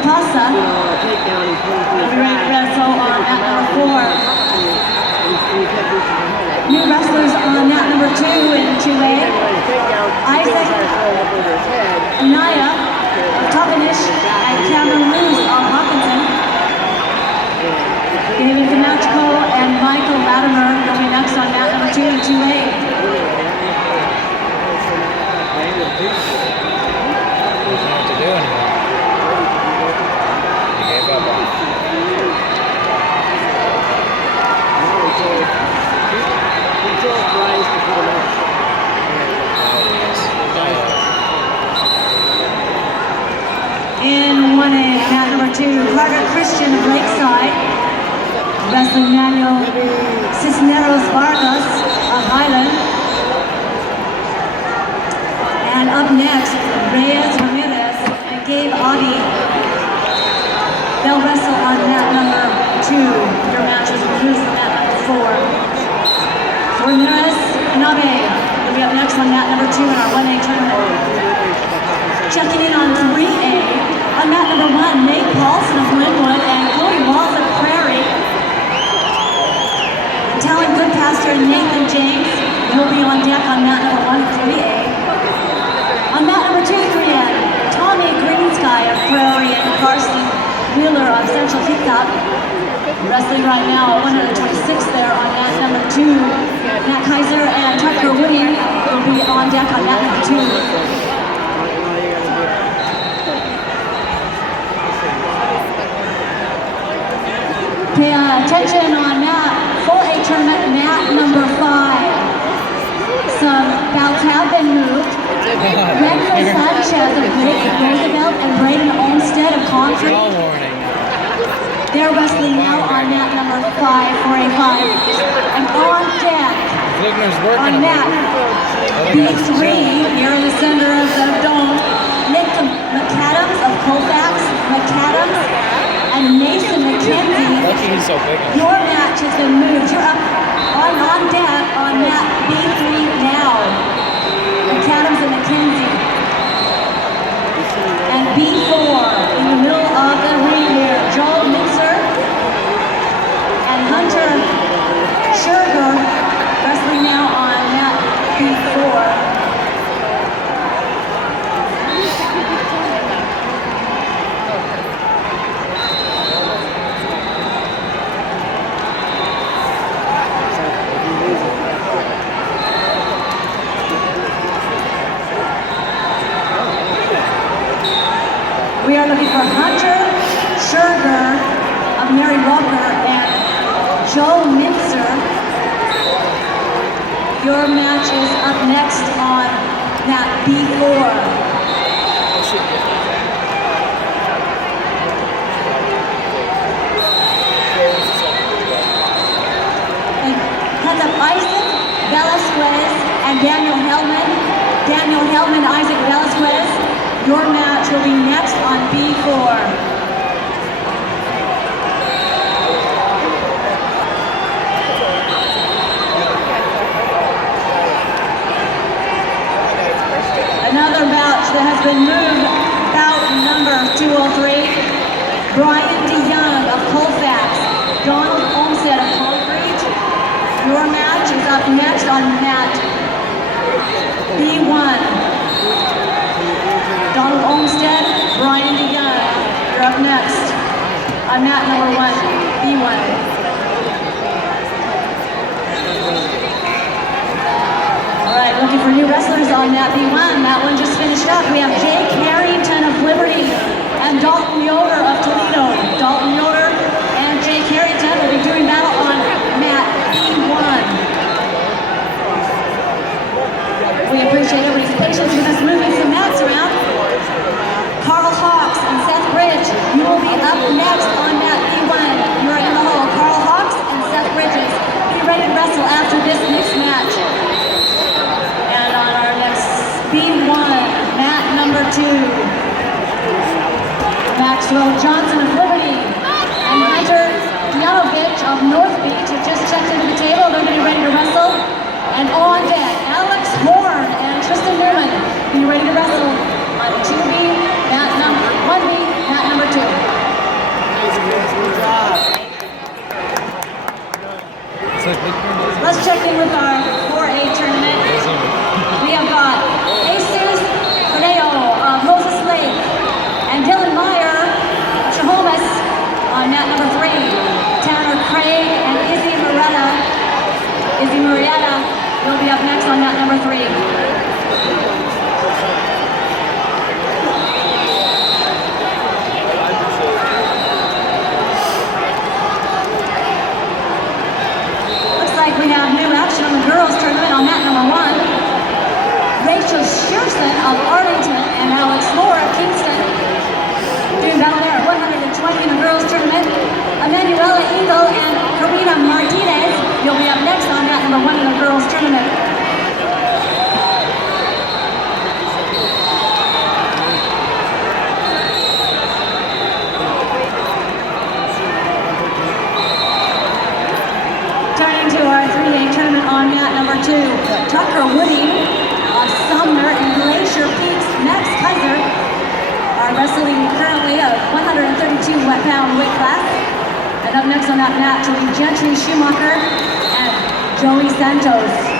Tapasa. We'll be ready to wrestle on mat number 4. New wrestlers on mat number 2 in 2A. Isaac Naya of Toppenish and Cameron Lewis of Hawkinson. David Ganachko and Michael Latimer will be next on mat number 2 in 2A. In 1A, mat number 2, Carter Christian of Lakeside, wrestling Manuel Cisneros Vargas of Highland. And up next, Reyes Ramirez and Gabe Audi. They'll wrestle on mat number 2. Your matches will lose on mat number 4. Ramirez and Abe will be up next on mat number 2 in our 1A tournament. Checking in on 3A, on mat number 1, Nate Paulson of Linwood and Cody Walls of Prairie. Talent Goodcaster Nathan James will be on deck on mat number 1 of 3A. On mat number 2, 3N, Tommy Greensky of Prairie and Carson Wheeler of Central Hiccup. Wrestling right now at 126 there on mat number 2. Matt Kaiser and Tucker Woody will be on deck on mat number 2. Pay attention on mat 4A tournament, mat number 5. Some bouts have been moved. Renzo Sanchez of Blake Roosevelt and Braden Olmstead of Concrete. They're wrestling now on mat number 5, 4A5. And on deck, on mat B3, here in the center of the dome, Nick McAdams of Colfax, McAdams, and Mason McKenzie. Your match has been moved. You're up on deck on mat B3 now. McAdams and McKenzie. And B4 in the middle of the ring here, Joel Mixer and Hunter Scherger wrestling now on mat B4. We are looking for Hunter Scherger of Mary Walker and Joe Mintzer. Your match is up next on mat B4. And heads up Isaac Velasquez and Daniel Hellman. Daniel Hellman, Isaac Velasquez. Your match will be next on B4. Another match that has been moved, bout number 203. Brian DeYoung of Colfax, Donald Olmstead of Concrete. Your match is up next on mat B1. Donald Olmstead, Brian DeYoung, you're up next on mat number 1, B1. All right, looking for new wrestlers on mat B1. That one just finished up. We have Jake Harrington of Liberty and Dalton Yoder of Toledo. Dalton Yoder and Jake Harrington will be doing battle on mat B1. We appreciate everybody's patience with us moving some mats around. Carl Hawks and Seth Bridge, you will be up next on mat B1. You're in the hole. Carl Hawks and Seth Bridges, be ready to wrestle after this next match. And on our next B1, mat number 2, Maxwell Johnson of Liberty and Hunter Dianovich of North Beach have just checked into the table. They're getting ready to wrestle. And on deck, Alex Horn and Tristan Newman, be ready to wrestle on 2B, mat number 1B, mat number 2. checking with our 4A tournament. We have got Jesus Corneo of Moses Lake and Dylan Meyer of Chehalis on mat number 3. Tanner Craig and Izzy Marietta will be up next on mat number 3. We have new action on the girls tournament on mat number 1. Rachel Shearson of Arlington and Alex Moore of Kingston doing battle there at 120 in the girls tournament. Emanuela Eagle and Karina Martinez will be up next on mat number 1 in the girls tournament. Turning to our 3-day tournament on mat number 2. Tucker Woody of Sumner and Glacier Peaks, Max Kaiser are wrestling currently a 132-pound weight class. And up next on that mat will be Gentry Schumacher and Joey Santos.